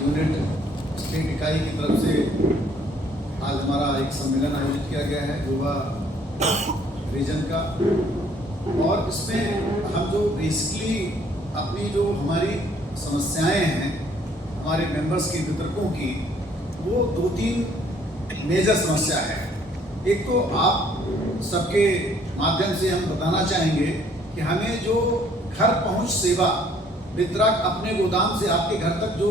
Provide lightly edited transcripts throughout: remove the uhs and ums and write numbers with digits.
Unit state इकाई की तरफ से आज हमारा एक सम्मेलन आयोजित किया गया है गोवा रीजन का। और इसमें हम जो बेसिकली अपनी जो हमारी समस्याएं हैं हमारे मेंबर्स की वितरकों की, वो 2-3 मेजर समस्या है। एक तो आप सबके माध्यम से हम बताना चाहेंगे कि हमें जो घर पहुंच सेवा वितरक अपने गोदाम से आपके घर तक जो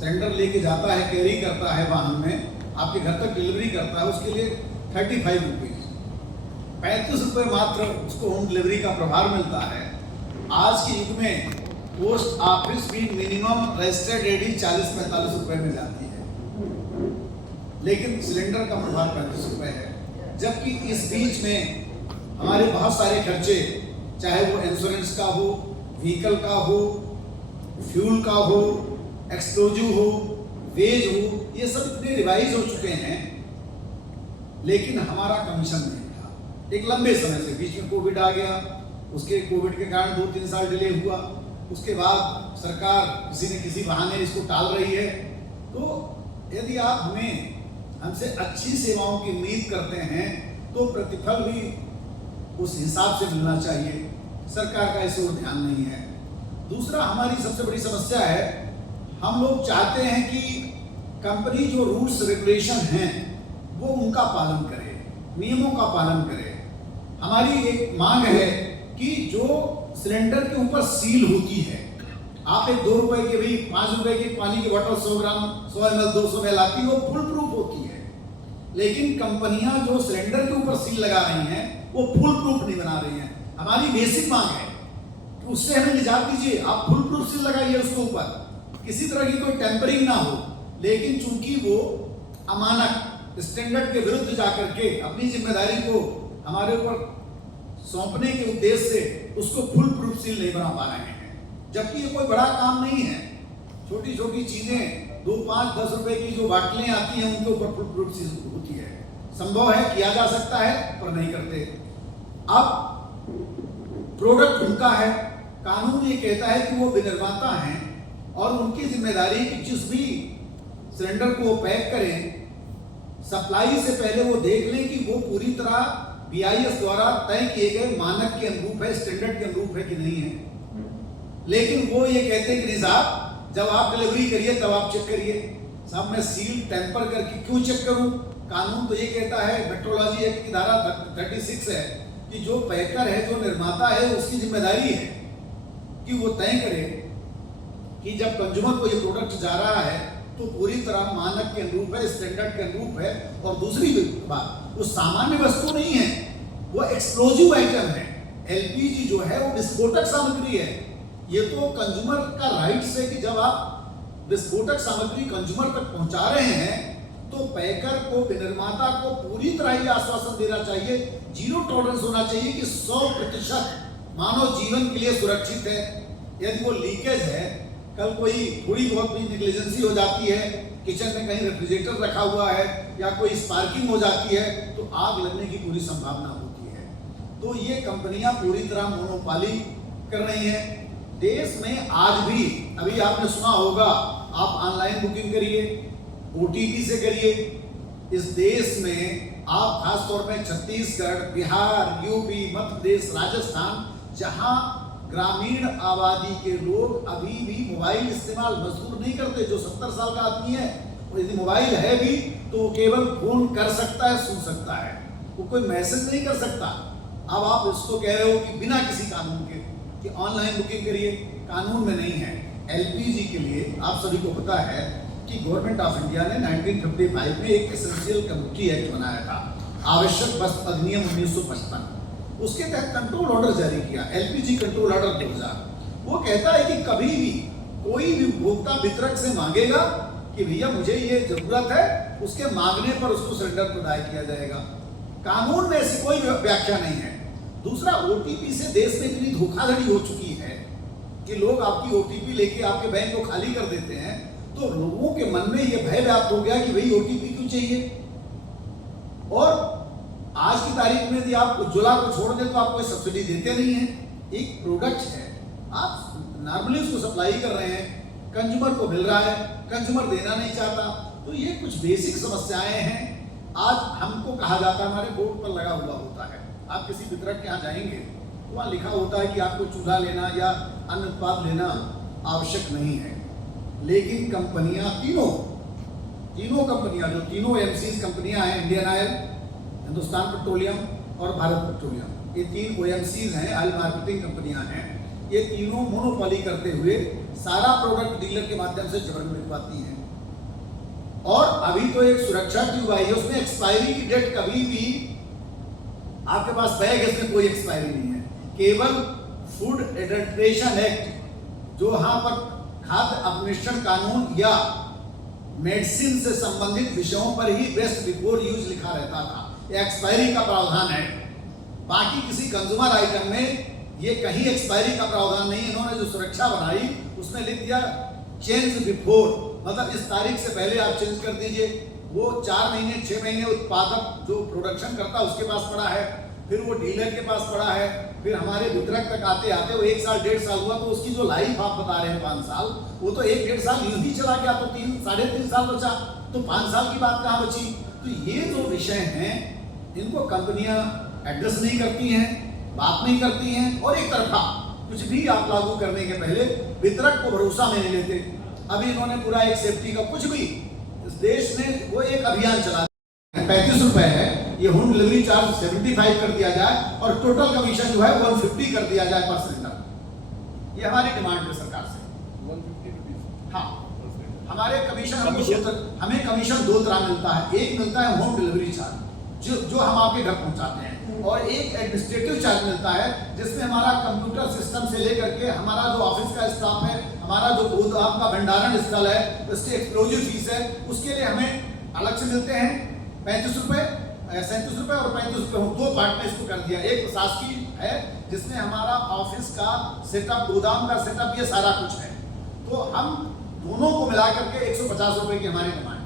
सिलेंडर लेके जाता है, कैरी करता है वाहन में, आपके घर तक डिलीवरी करता है, उसके लिए 35 रुपीज़ 35 रुपये मात्र उसको होम डिलीवरी का प्रभार मिलता है। आज के युग में पोस्ट ऑफिस भी मिनिमम रजिस्टर्ड रेडी 40-45 रुपये में जाती है, लेकिन सिलेंडर का प्रभार 35 रुपये है। जबकि इस बीच में हमारे बहुत सारे खर्चे, चाहे वो इंश्योरेंस का हो, व्हीकल का हो, फ्यूल का हो, एक्सप्लोजिव हो, वेज हो, ये सब इतने रिवाइज हो चुके हैं, लेकिन हमारा कमीशन नहीं था। एक लंबे समय से, बीच में कोविड आ गया, उसके कोविड के कारण 2-3 साल डिले हुआ, उसके बाद सरकार किसी न किसी बहाने इसको टाल रही है। तो यदि आप हमसे अच्छी सेवाओं की उम्मीद करते हैं तो प्रतिफल भी उस हिसाब से मिलना चाहिए। सरकार का इस ओर ध्यान नहीं है। दूसरा, हमारी सबसे बड़ी समस्या है, हम लोग चाहते हैं कि कंपनी जो रूल्स रेगुलेशन हैं वो उनका पालन करे, नियमों का पालन करे। हमारी एक मांग है कि जो सिलेंडर के ऊपर सील होती है, आप एक 2 रुपए के भी 5 रुपए की पानी की बोतल 100 ग्राम 100 ml 200 ml आती है, वो फुल प्रूफ होती है। लेकिन कंपनियां जो सिलेंडर के ऊपर सील लगा रही हैं वो फुल प्रूफ नहीं बना रही हैं। हमारी बेसिक मांग है कि उससे हमें निजात दीजिए, आप फुल प्रूफ सील लगाइए उसके ऊपर, किसी तरह की कोई टेम्परिंग ना हो। लेकिन चूंकि वो अमानक स्टैंडर्ड के विरुद्ध जाकर के अपनी जिम्मेदारी को हमारे ऊपर सौंपने के उद्देश्य से उसको फुल प्रूफ सील नहीं बना पा रहे हैं। जबकि ये कोई बड़ा काम नहीं है, छोटी छोटी चीजें 2, 5, 10 रुपए की जो बाटलें आती हैं उनके ऊपर फुल प्रूफ सील होती है। संभव है, किया जा सकता है, पर नहीं करते। अब प्रोडक्ट उनका है, कानून ये कहता है कि वो विनिर्माता हैं और उनकी जिम्मेदारी कि जिस भी सिलेंडर को वो पैक करें, सप्लाई से पहले वो देख लें कि वो पूरी तरह BIS द्वारा तय किए गए मानक के अनुरूप है, स्टैंडर्ड के अनुरूप है कि नहीं है। लेकिन वो ये कहते हैं कि नहीं साहब, जब आप डिलीवरी करिए तब आप चेक करिए। साहब, मैं सील टेम्पर करके क्यों चेक करूं? कानून तो ये कहता है, मेट्रोलॉजी एक्ट की धारा 36 है कि जो पैकर है, जो निर्माता है, उसकी जिम्मेदारी है कि वो तय करे कि जब कंज्यूमर को ये प्रोडक्ट जा रहा है तो पूरी तरह मानक के अनुरूप है, स्टैंडर्ड के अनुरूप है। और दूसरी बात, वो सामान्य वस्तु नहीं है, वो एक्सप्लोजिव आइटम है। LPG जो है वो विस्फोटक सामग्री है। ये तो कंज्यूमर का राइट्स है कि जब आप विस्फोटक सामग्री कंज्यूमर तक पहुंचा रहे हैं तो पैकर को, विनिर्माता को पूरी तरह ये आश्वासन देना चाहिए, 0 टॉलरेंस होना चाहिए कि 100% मानव जीवन के लिए सुरक्षित है। यदि वो लीकेज है, कल कोई थोड़ी बहुत भी नेग्लिजेंसी हो जाती है, किचन में कहीं रेफ्रिजरेटर रखा हुआ है या कोई स्पार्किंग हो जाती है तो आग लगने की पूरी संभावना होती है। तो ये कंपनियां पूरी तरह मोनोपोली कर रही हैं। देश में आज भी, अभी आपने सुना होगा, आप ऑनलाइन बुकिंग करिए, OTP से करिए। इस देश में आप खासतौर पे छत्तीसगढ़, बिहार, UP, मध्य प्रदेश, राजस्थान, जहां ग्रामीण आबादी के लोग अभी भी मोबाइल इस्तेमाल मजदूर नहीं करते। जो 70 साल का आदमी है, और यदि मोबाइल है भी तो केवल फोन कर सकता है, सुन सकता है, वो कोई मैसेज नहीं कर सकता। अब आप इसको कह रहे हो कि बिना किसी कानून के कि ऑनलाइन बुकिंग करिए, कानून में नहीं है। LPG के लिए आप सभी को पता है कि गवर्नमेंट ऑफ इंडिया ने 1955 में एक एसेंशियल कमोडिटी एक्ट बनाया था, आवश्यक वस्तु अधिनियम 1955। उसके तहत कंट्रोल ऑर्डर जारी किया, LPG कंट्रोल ऑर्डर 2000। वो कहता है कि कभी भी कोई भी उपभोक्ता वितरक से मांगेगा कि भैया मुझे ये जरूरत है, उसके मांगने पर उसको सिलेंडर प्रदान किया जाएगा। कानून में ऐसी कोई व्याख्या नहीं है। दूसरा, OTP से देश में इतनी धोखाधड़ी हो चुकी है कि लोग आपकी OTP लेके आपके बैंक को खाली कर देते हैं, तो लोगों के मन में यह भय व्याप्त हो गया कि भाई OTP क्यों चाहिए। और आज की तारीख में यदि आप उज्ज्वला को छोड़ दें तो आप कोई सब्सिडी देते नहीं है। एक प्रोडक्ट है, आप नॉर्मली उसको सप्लाई कर रहे हैं, कंज्यूमर को मिल रहा है, कंज्यूमर देना नहीं चाहता। तो ये कुछ बेसिक समस्याएं हैं। आज हमको कहा जाता है, हमारे बोर्ड पर लगा हुआ होता है, आप किसी वितरक के यहाँ जाएंगे तो वहाँ लिखा होता है कि आपको चूल्हा लेना या अन्य उत्पाद लेना आवश्यक नहीं है। लेकिन कंपनियां तीनों कंपनियां, जो तीनों एमसीज कंपनियां हैं, इंडियन ऑयल, हिंदुस्तान पेट्रोलियम और भारत पेट्रोलियम, ये 3 ओएमसीज हैं, ऑयल मार्केटिंग कंपनियां हैं। ये तीनों मोनोपोली करते हुए सारा प्रोडक्ट डीलर के माध्यम से जबरन बिकवाती हैं। और अभी तो एक सुरक्षा ट्यूब आई है, उसमें एक्सपायरी की डेट कभी भी आपके पास बैग है, इसमें कोई एक्सपायरी नहीं है। केवल फूड एडल्ट्रेशन एक्ट, जो यहाँ पर खाद्य अपमिश्रण कानून या मेडिसिन से संबंधित विषयों पर ही बेस्ट बिफोर यूज लिखा रहता था, ये एक्सपायरी का प्रावधान है। बाकी किसी कंज्यूमर आइटम में ये कहीं एक्सपायरी का प्रावधान नहीं। इन्होंने जो सुरक्षा बनाई उसमें लिख दिया चेंज बिफोर, मतलब इस तारीख से पहले आप चेंज कर दीजिए। वो 4 महीने 6 महीने उत्पादक जो प्रोडक्शन करता है उसके पास पड़ा है, फिर वो डीलर के पास पड़ा है, फिर हमारे वितरक तक आते आते वो 1 साल 1.5 साल हुआ, तो उसकी जो लाइफ आप बता रहे हैं 5 साल, वो तो 1-1.5 साल यूं ही चला गया, तो 3-3.5 साल बचा, तो 5 साल की बात कहाँ बची। तो ये जो विषय हैं इनको कंपनियां एड्रेस नहीं करती हैं, बात नहीं करती हैं, और एक तरफा कुछ भी आप लागू करने के पहले वितरक को भरोसा में नहीं लेते। अभी इन्होंने पूरा एक सेफ्टी का कुछ भी इस देश में वो एक अभियान चला, 35 रुपए है, ये होम डिलीवरी चार्ज 75 कर दिया जाए और टोटल कमीशन जो है 150 कर दिया जाए पर सिलेंडर। ये हमारी डिमांड है सरकार से। 150 रुपीज। हाँ, हमारे हमें कमीशन 2 तरह मिलता है। एक मिलता है होम डिलीवरी चार्ज, जो हम आपके घर पहुंचाते हैं, और एक एडमिनिस्ट्रेटिव चार्ज मिलता है जिसमें हमारा कंप्यूटर सिस्टम से लेकर के हमारा जो ऑफिस का स्टाफ है, हमारा जो गोदाम का भंडारण स्थल है, उसकी एक्सप्लोजिव फीस है, उसके लिए हमें अलग से मिलते हैं 35 रुपए, 37 रुपए और 35 रुपए। 2 पार्ट में इसको कर दिया। एक प्रशासकीय है जिसमें हमारा ऑफिस का सेटअप, गोदाम का सेटअप, ये सारा कुछ है। तो हम दोनों को मिला करके 150 रुपए की हमारी डिमांड